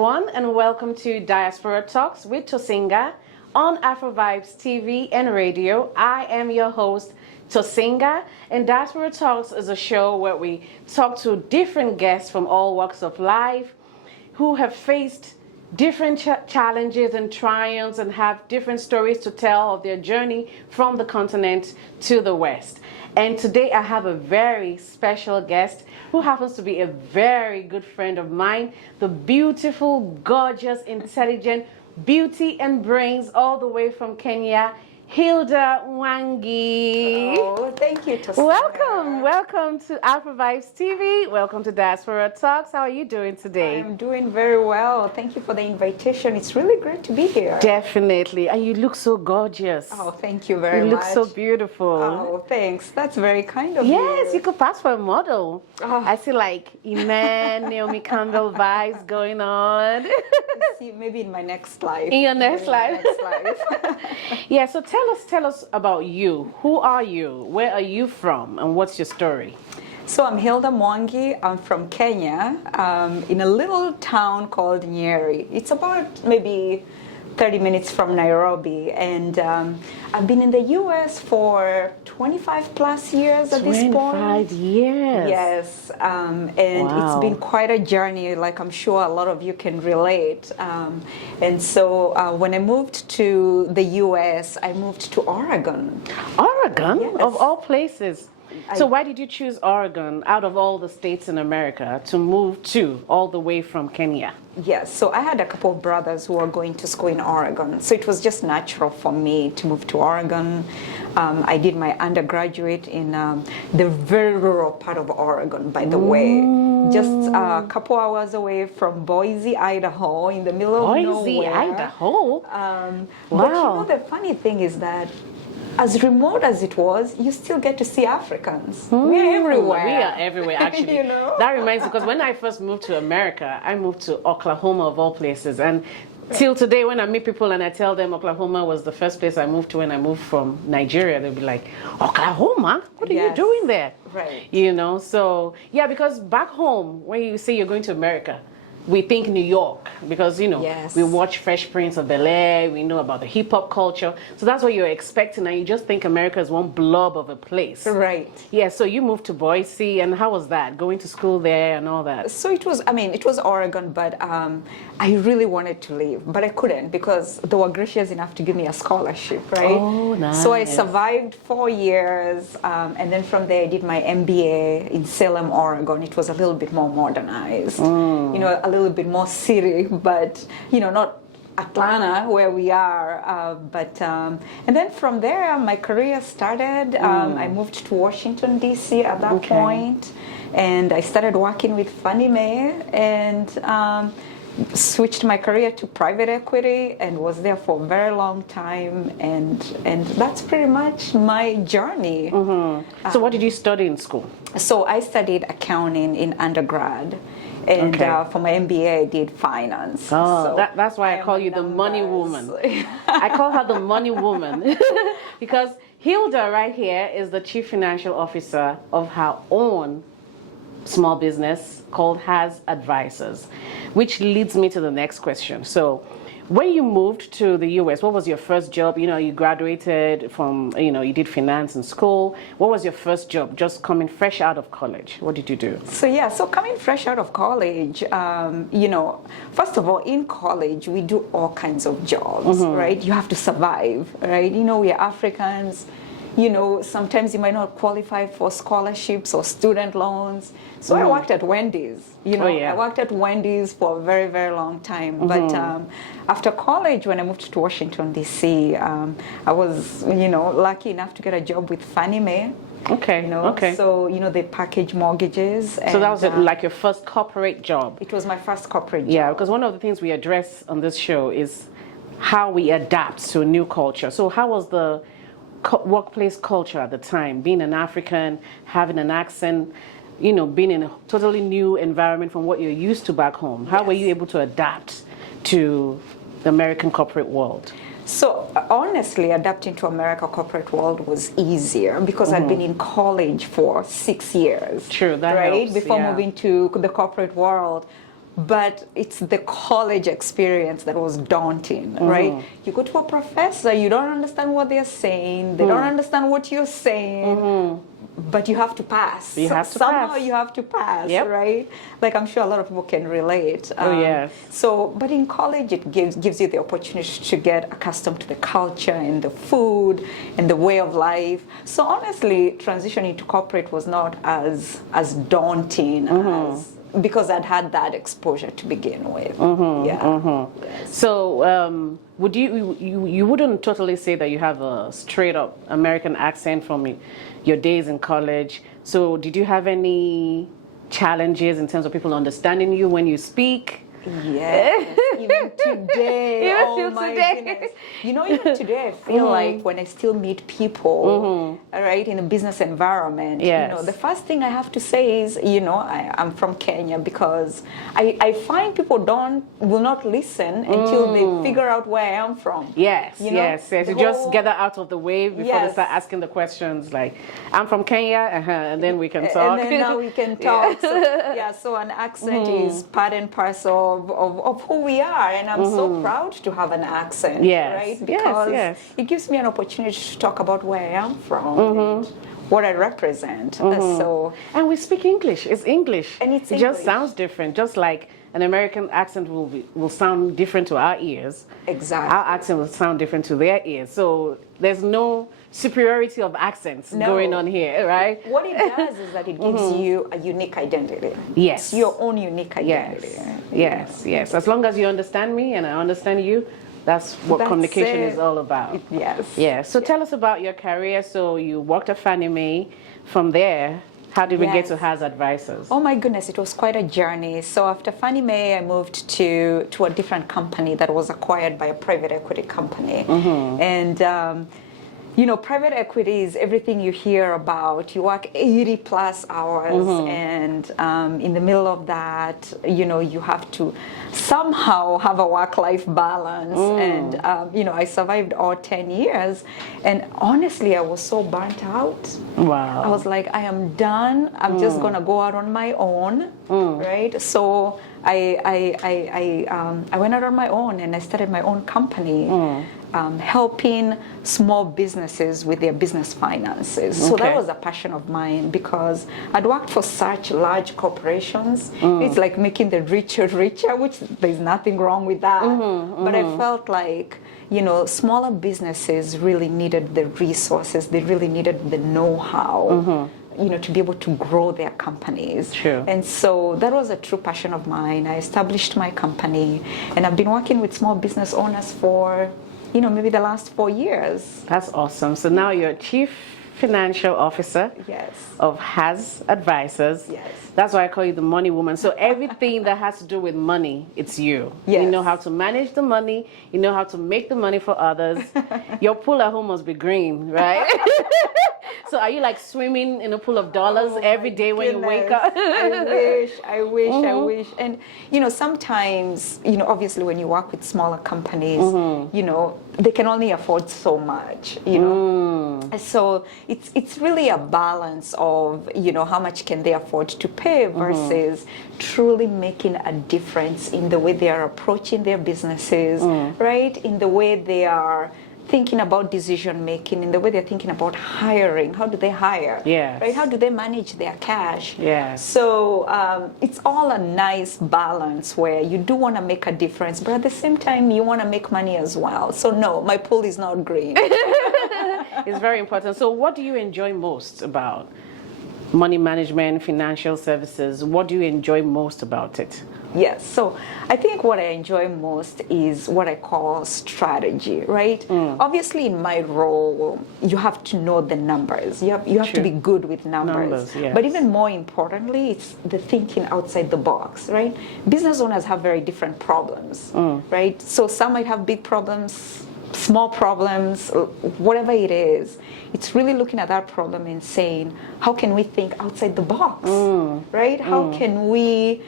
everyone, and welcome to Diaspora Talks with Tosinger on Afrovibes TV and radio. I am your host, Tosinger, and Diaspora Talks is a show where we talk to different guests from all walks of life who have faced different challenges and triumphs and have different stories to tell of their journey from the continent to the West. And today I have a very special guest who happens to be a very good friend of mine, the beautiful, gorgeous, intelligent, beauty and brains all the way from Kenya, Hilda Mwangi. Oh, thank you, Tosinger. Welcome to Afrovibes TV. Welcome to Diaspora Talks. How are you doing today? I'm doing very well. Thank you for the invitation. It's really great to be here. Definitely. And you look so gorgeous. Oh, thank you very much. You look so beautiful. Oh, thanks. That's very kind of you. Yes, you could pass for a model. Oh. I see like Iman, Naomi Campbell vibes going on. See, maybe in my next life. In your next life. life. Yeah, so tell us about you. Who are you? Where are you from? And what's your story? So I'm Hilda Mwangi. I'm from Kenya, in a little town called Nyeri. It's about maybe 30 minutes from Nairobi, and I've been in the U.S. for 25 plus years at this point. 25 years. Yes, and Wow. it's been quite a journey, like I'm sure a lot of you can relate. And so when I moved to the U.S., I moved to Oregon. Oregon, Yes. of all places. So why did you choose Oregon out of all the states in America to move to all the way from Kenya? Yes, so I had a couple of brothers who were going to school in Oregon, so it was just natural for me to move to Oregon. I did my undergraduate in the very rural part of Oregon, by the way, just a couple hours away from Boise, Idaho, in the middle of nowhere. Boise, Idaho? But you know, the funny thing is that as remote as it was, you still get to see Africans. We're everywhere. We are everywhere, actually. You know? That reminds me, because when I first moved to America, I moved to Oklahoma, of all places. And till today, when I meet people and I tell them Oklahoma was the first place I moved to when I moved from Nigeria, they'll be like, Oklahoma? What are you Yes. doing there? Right. You know, so, yeah, because back home, when you say you're going to America, we think New York because, you know, Yes. we watch Fresh Prince of Bel-Air, we know about the hip-hop culture. So that's what you're expecting, and you just think America is one blob of a place. Right. Yeah, so you moved to Boise, and how was that, going to school there and all that? So it was, it was Oregon, but I really wanted to leave, but I couldn't because they were gracious enough to give me a scholarship, right? Oh, nice. So I survived 4 years, and then from there I did my MBA in Salem, Oregon. It was a little bit more modernized, you know, a little bit more city, but, you know, not Atlanta where we are, and then from there my career started. I moved to Washington DC at that point, and I started working with Fannie Mae and switched my career to private equity and was there for a very long time, and that's pretty much my journey. So what did you study in school? So I studied accounting in undergrad. And for my MBA, I did finance. Oh, so that's why I call you the money woman. I call her the money woman because Hilda right here is the chief financial officer of her own small business called Has Advisors, which leads me to the next question. So when you moved to the US, what was your first job? You know, you graduated from, you know, you did finance in school. What was your first job, just coming fresh out of college? What did you do? So coming fresh out of college, you know, first of all, in college, we do all kinds of jobs, right? You have to survive, right? You know, we are Africans. You know, sometimes you might not qualify for scholarships or student loans. So I worked at Wendy's. You know, I worked at Wendy's for a very, very long time. But after college, when I moved to Washington, D.C., I was, you know, lucky enough to get a job with Fannie Mae. Okay. You know, so, you know, they package mortgages. So that was like your first corporate job? It was my first corporate job. Yeah, because one of the things we address on this show is how we adapt to a new culture. So how was the workplace culture at the time, being an African, having an accent, you know, being in a totally new environment from what you're used to back home? How were you able to adapt to the American corporate world? So honestly, adapting to America corporate world was easier because I'd been in college for 6 years. True, that right helps, before yeah. moving to the corporate world. But it's the college experience that was daunting, right? You go to a professor, you don't understand what they're saying, they don't understand what you're saying, but you have to pass. You have to Somehow pass. you have to pass, Yep. right? Like I'm sure a lot of people can relate. Yes. So, but in college, it gives you the opportunity to get accustomed to the culture and the food and the way of life. So honestly, transitioning to corporate was not as daunting as, because I'd had that exposure to begin with. Yes. So, would you wouldn't totally say that you have a straight up American accent from your days in college. So, did you have any challenges in terms of people understanding you when you speak? Yes, even today. Even oh till my today. goodness. You know, even today I feel like when I still meet people, right, in a business environment, Yes. you know, the first thing I have to say is, you know, I'm from Kenya, because I find people will not listen until they figure out where I am from. Yes, You know, yes. You the just whole- get that out of the way before they Yes. start asking the questions like, I'm from Kenya, and then we can talk. And then now we can talk. So an accent is part and parcel of who we are, and I'm so proud to have an accent, Yes, right? yes, Because yes. it gives me an opportunity to talk about where I am from and what I represent. So And we speak English. It's English. And it's It just English. sounds different. Just like an American accent will sound different to our ears. exactly. Our accent will sound different to their ears. So there's no superiority of accents No. going on here, right? What it does is that it gives you a unique identity. Yes. It's your own unique identity. Yes. As long as you understand me and I understand you, that's what That's communication it. is all about. Yes. Yeah. So tell us about your career. So you worked at Fannie Mae. From there, how did we get Yes. to Has Advisors? Oh my goodness, it was quite a journey. So after Fannie Mae, I moved to a different company that was acquired by a private equity company. And you know, private equity is everything you hear about. You work 80 plus hours, and in the middle of that, you know, you have to somehow have a work-life balance. And you know, I survived all 10 years, and honestly, I was so burnt out. Wow. I was like, I am done. I'm just gonna go out on my own, right? So I went out on my own, and I started my own company, helping small businesses with their business finances. So that Okay. was a passion of mine, because I'd worked for such large corporations. It's like making the richer richer, which there's nothing wrong with that. But I felt like, you know, smaller businesses really needed the resources. They really needed the know-how. You know, to be able to grow their companies. Sure. And so that was a true passion of mine. I established my company, and I've been working with small business owners for, you know, maybe the last 4 years. That's awesome. So now you're Chief Financial Officer Yes. of Has Advisors. Yes. That's why I call you the money woman. So everything that has to do with money, it's you. Yes. You know how to manage the money. You know how to make the money for others. Your pool at home must be green, right? So are you like swimming in a pool of dollars every day when you wake up? I wish. And, you know, sometimes, you know, obviously when you work with smaller companies, you know, they can only afford so much, you know. So it's really a balance of, you know, how much can they afford to pay versus truly making a difference in the way they are approaching their businesses, right? In the way they are thinking about decision making, in the way they're thinking about hiring. How do they hire? Yes. Right? How do they manage their cash? Yes. So it's all a nice balance where you do want to make a difference, but at the same time you want to make money as well. So no, my pool is not green. It's very important. So what do you enjoy most about money management, financial services? What do you enjoy most about it? Yes, so I think what I enjoy most is what I call strategy, right? Obviously, in my role, you have to know the numbers. You have to True. be good with numbers. Yes. But even more importantly, it's the thinking outside the box, right? Business owners have very different problems, right? So some might have big problems, small problems, whatever it is. It's really looking at that problem and saying, how can we think outside the box, right? How can we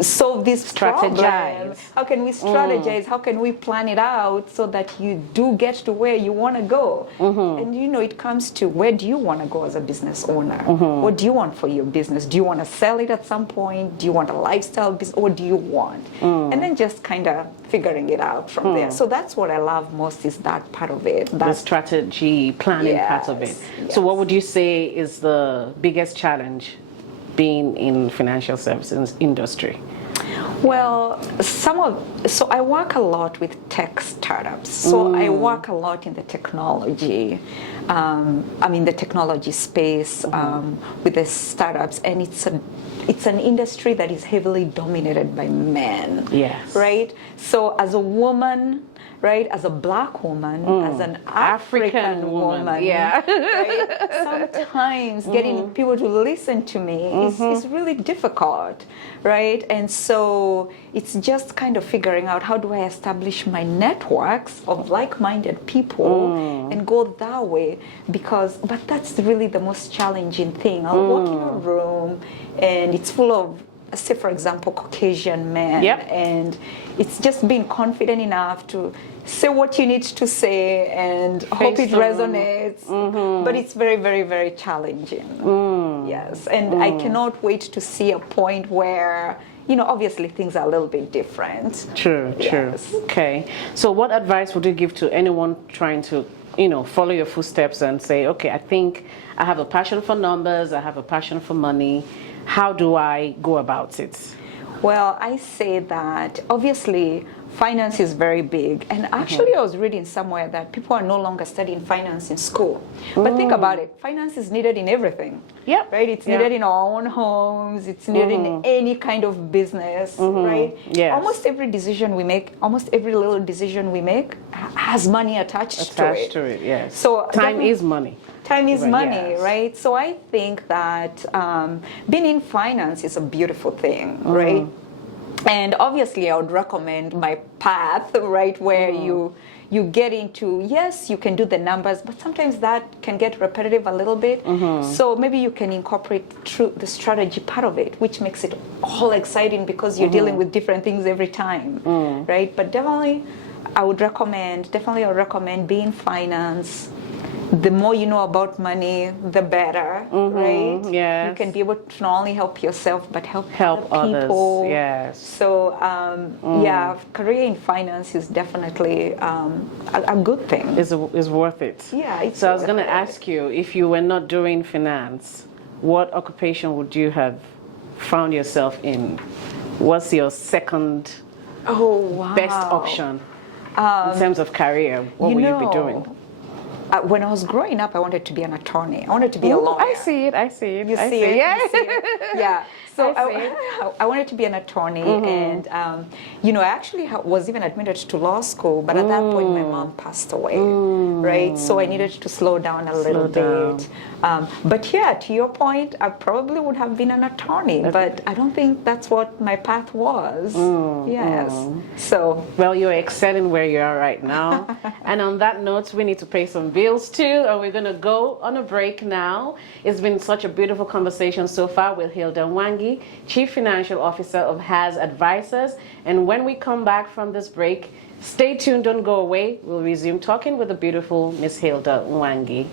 solve this problem? Strategize. How can we strategize? How can we plan it out so that you do get to where you want to go? And you know, it comes to, where do you want to go as a business owner? What do you want for your business? Do you want to sell it at some point? Do you want a lifestyle business? What do you want? And then just kind of figuring it out from there. So that's what I love most, is that part of it. The strategy planning part of it. So what would you say is the biggest challenge being in financial services industry? Well, so I work a lot with tech startups. So I work a lot in the technology, the technology space with the startups, and it's an industry that is heavily dominated by men. Yes. Right? So as a woman, right, as a black woman, as an African woman, yeah, right, sometimes getting people to listen to me is really difficult, right? And so it's just kind of figuring out, how do I establish my networks of like-minded people and go that way, but that's really the most challenging thing. I'll walk in a room and it's full of, say for example, Caucasian men, and it's just being confident enough to say what you need to say and hope it resonates, but it's very, very, very challenging. Yes, and I cannot wait to see a point where, you know, obviously things are a little bit different. True. Okay, so what advice would you give to anyone trying to, you know, follow your footsteps and say, okay, I think I have a passion for numbers, I have a passion for money. How do I go about it? Well, I say that obviously finance is very big, and actually I was reading somewhere that people are no longer studying finance in school. But think about it, finance is needed in everything. Yeah. Right? It's needed in our own homes, it's needed in any kind of business, right? Yes. Almost every decision we make, almost every little decision we make has money attached to it. Yes. So time is money. Time is money, yes. right? So I think that being in finance is a beautiful thing, right? And obviously I would recommend my path, right, where you get into, yes, you can do the numbers, but sometimes that can get repetitive a little bit. So maybe you can incorporate the strategy part of it, which makes it all exciting because you're dealing with different things every time, right? But definitely I would recommend being in finance. The more you know about money, the better, right? Yes. You can be able to not only help yourself, but help other people. Others. Yes. So, career in finance is definitely a good thing. Is worth it. Yeah. So I was going to ask you, if you were not doing finance, what occupation would you have found yourself in? What's your second best option in terms of career? What would you be doing? When I was growing up, I wanted to be an attorney. I wanted to be a lawyer. I see it. You see it? Yeah. You see it? Yeah. So I wanted to be an attorney, and I actually was even admitted to law school, but at that point my mom passed away, right? So I needed to slow down a little bit. But yeah, to your point, I probably would have been an attorney, but I don't think that's what my path was. Yes. So. Well, you're excelling where you are right now. And on that note, we need to pay some bills too, and we're going to go on a break now. It's been such a beautiful conversation so far with Hilda Mwangi, Chief Financial Officer of Has Advisors. And when we come back from this break, stay tuned, don't go away. We'll resume talking with the beautiful Miss Hilda Mwangi.